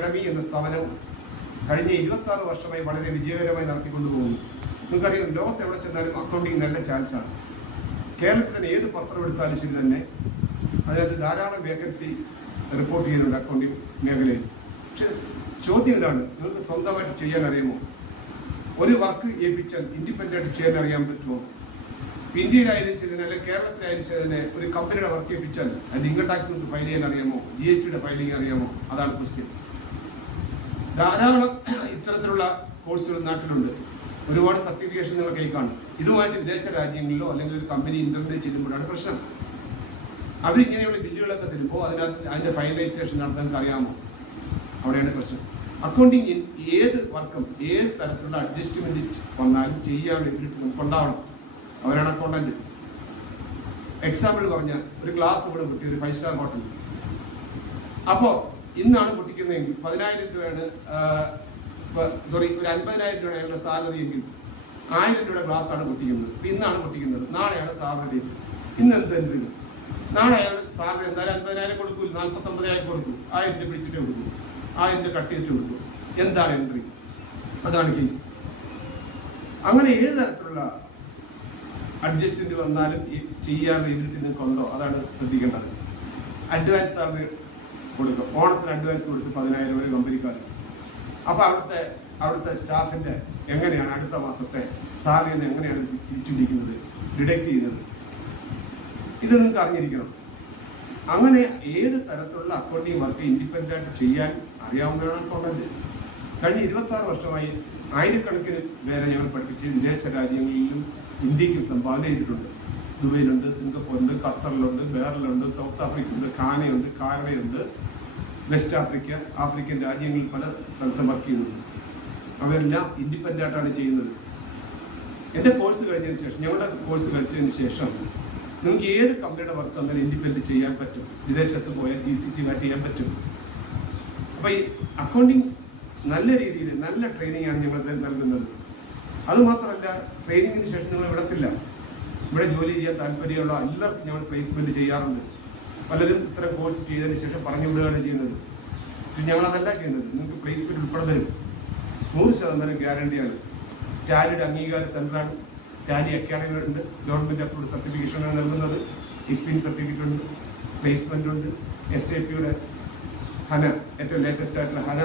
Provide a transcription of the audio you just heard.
Academy എന്ന സ്ഥാപനം കഴിഞ്ഞ 26 വർഷമായി വളരെ വിജയകരമായി നടത്തിക്കൊണ്ടുപോകുന്നു. നിങ്ങൾക്കറിയാം, ലോകത്ത് എവിടെ ചെന്നാലും അക്കൗണ്ടിങ് നല്ല ചാൻസാണ്. കേരളത്തിൽ തന്നെ ഏത് പത്രം എടുത്താലും ശരി തന്നെ അതിനകത്ത് ധാരാളം വേക്കൻസി റിപ്പോർട്ട് ചെയ്യുന്നുണ്ട് അക്കൗണ്ടിങ് മേഖലയിൽ. പക്ഷെ ചോദ്യം ഇതാണ്, നിങ്ങൾക്ക് സ്വന്തമായിട്ട് ചെയ്യാൻ അറിയുമോ? ഒരു വർക്ക് ഏൽപ്പിച്ചാൽ ഇൻഡിപെൻഡൻ്റ് ചെയ്യാൻ അറിയാൻ പറ്റുമോ? ഇന്ത്യയിലായാലും ചെയ്തതിന് അല്ലെങ്കിൽ കേരളത്തിലായാലും ചെയ്തതിന് ഒരു കമ്പനിയുടെ വർക്ക് ഏൽപ്പിച്ചാൽ അതിന് ഇൻകം ടാക്സ് നിങ്ങൾക്ക് ഫയൽ ചെയ്യാൻ അറിയാമോ? GST ഫയലിംഗ് അറിയാമോ? അതാണ് ക്വസ്റ്റ്യൻ. ധാരാളം ഇത്തരത്തിലുള്ള കോഴ്സുകൾ നാട്ടിലുണ്ട്. ഒരുപാട് സർട്ടിഫിക്കേഷൻ നിങ്ങൾ കൈ കാണും. ഇതുമായിട്ട് വിദേശ രാജ്യങ്ങളിലോ അല്ലെങ്കിൽ ഒരു കമ്പനി ഇന്റർവ്യൂ ചെല്ലുമ്പോഴാണ് പ്രശ്നം. അവരിങ്ങനെയുള്ള ബില്ലുകളൊക്കെ തരുമ്പോൾ അതിന്റെ ഫൈനലൈസേഷൻ നടത്താൻ അറിയാമോ? അവിടെയാണ് പ്രശ്നം. അക്കൗണ്ടിങ് ഏത് വർക്കും ഏത് തരത്തിലുള്ള അഡ്ജസ്റ്റ്മെന്റ് വന്നാലും ചെയ്യാൻ വേണ്ടിയിട്ട് നമുക്ക് ഉണ്ടാവണം. അവരാണ് അക്കൗണ്ടന്റ്. എക്സാമ്പിൾ പറഞ്ഞാൽ ഒരു ക്ലാസ് ഇവിടെ കിട്ടി ഒരു 5 സ്റ്റാർ ഹോട്ടലിൽ. അപ്പോൾ ഇന്നാണ് പൊട്ടിക്കുന്നതെങ്കിൽ 10,000 രൂപയാണ്, ഒരു 50,000 രൂപയാണ് അയാളുടെ സാലറി എങ്കിൽ 1000 രൂപയുടെ ഗ്ലാസ് ആണ് പൊട്ടിക്കുന്നത്. ഇന്നാണ് പൊട്ടിക്കുന്നത്, നാളെയാണ് സാലറി. ഇന്ന് എന്ത് എൻട്രി? നാളെ അയാൾ സാലറി എന്തായാലും 50,000 കൊടുക്കൂ, 49,000 കൊടുക്കൂ, 1000 രൂപ പിടിച്ചിട്ട് കൊടുക്കൂ, 1000 രൂപ കട്ട് ചെയ്തിട്ട് കൊടുക്കൂ. എന്താണ് എൻട്രി? അതാണ് കേസ്. അങ്ങനെ ഏത് തരത്തിലുള്ള അഡ്ജസ്റ്റ്മെന്റ് വന്നാലും ഈ ചെയ്യാൻ എബിലിറ്റി നിങ്ങൾക്കുണ്ടോ? അതാണ് ശ്രദ്ധിക്കേണ്ടത്. അഡ്വാൻസ് സാലറി കൊടുക്കും. ഓണത്തിന് അഡ്വാൻസ് കൊടുത്ത് 10,000 ഒരു കമ്പനിക്കാർ. അപ്പോൾ അവിടുത്തെ സ്റ്റാഫിന്റെ എങ്ങനെയാണ് അടുത്ത മാസത്തെ സാലറി എങ്ങനെയാണ് തിരിച്ചുപിടിക്കുന്നത്, ഡിഡക്ട് ചെയ്യുന്നത്? ഇത് നിങ്ങൾക്ക് അറിഞ്ഞിരിക്കണം. അങ്ങനെ ഏത് തരത്തിലുള്ള അക്കൗണ്ടിങ് വർക്ക് ഇൻഡിപെൻഡന്റ് ചെയ്യാൻ അറിയാവുന്നതാണ് അക്കൗണ്ടന്റ്. കഴിഞ്ഞ 26 വർഷമായി ആയിരക്കണക്കിന് പേരെ ഞങ്ങൾ പഠിപ്പിച്ച് വിദേശ രാജ്യങ്ങളിലും ഇന്ത്യക്കും സംഭാവന ചെയ്തിട്ടുണ്ട്. ദുബൈയിലുണ്ട്, സിംഗപ്പൂരുണ്ട്, ഖത്തറിലുണ്ട്, ബെഹറിലുണ്ട്, സൗത്ത് ആഫ്രിക്കയുണ്ട്, ഘാനയുണ്ട്, കാനഡയുണ്ട്, വെസ്റ്റ് ആഫ്രിക്ക, ആഫ്രിക്കൻ രാജ്യങ്ങളിൽ പല സ്ഥലത്തും വർക്ക് ചെയ്യുന്നുണ്ട്. അവരെല്ലാം ഇൻഡിപെൻഡൻ്റ് ആയിട്ടാണ് ചെയ്യുന്നത്. എൻ്റെ കോഴ്സ് കഴിഞ്ഞതിന് ശേഷം, ഞങ്ങളുടെ കോഴ്സ് കഴിച്ചതിന് ശേഷം നിങ്ങൾക്ക് ഏത് കമ്പനിയുടെ വർക്ക് അങ്ങനെ ഇൻഡിപെൻഡന്റ് ചെയ്യാൻ പറ്റും. വിദേശത്ത് പോയാൽ GCC കാറ്റ് ചെയ്യാൻ പറ്റും. അപ്പോൾ ഈ അക്കൗണ്ടിങ് നല്ല രീതിയിൽ നല്ല ട്രെയിനിങ് ആണ് ഞങ്ങൾ നൽകുന്നത്. അതുമാത്രമല്ല, ട്രെയിനിങ്ങിന് ശേഷം ഞങ്ങൾ വിടത്തില്ല. ഇവിടെ ജോലി ചെയ്യാൻ താല്പര്യമുള്ള എല്ലാവർക്കും ഞങ്ങൾ പ്ലേസ്മെന്റ് ചെയ്യാറുണ്ട്. പലരും ഇത്തരം കോഴ്സ് ചെയ്തതിന് ശേഷം പറഞ്ഞു വിടുകയാണ് ചെയ്യുന്നത്. ഞങ്ങളതല്ല ചെയ്യുന്നത്, നിങ്ങൾക്ക് പ്ലേസ്മെന്റ് ഉൾപ്പെടെ തരും. 100% ഗ്യാരണ്ടിയാണ്. ടാലിയുടെ അംഗീകാര സെന്ററാണ്. ടാലി അക്കാഡമി ഉണ്ട്, ഗവൺമെന്റ് അപ്രൂവ്ഡ് സർട്ടിഫിക്കേഷനാണ് നൽകുന്നത്. ISPIN സർട്ടിഫിക്കറ്റ് ഉണ്ട്, പ്ലേസ്മെന്റ് ഉണ്ട്. SAPയുടെ ഹന, ഏറ്റവും ലേറ്റസ്റ്റ് ആയിട്ടുള്ള ഹന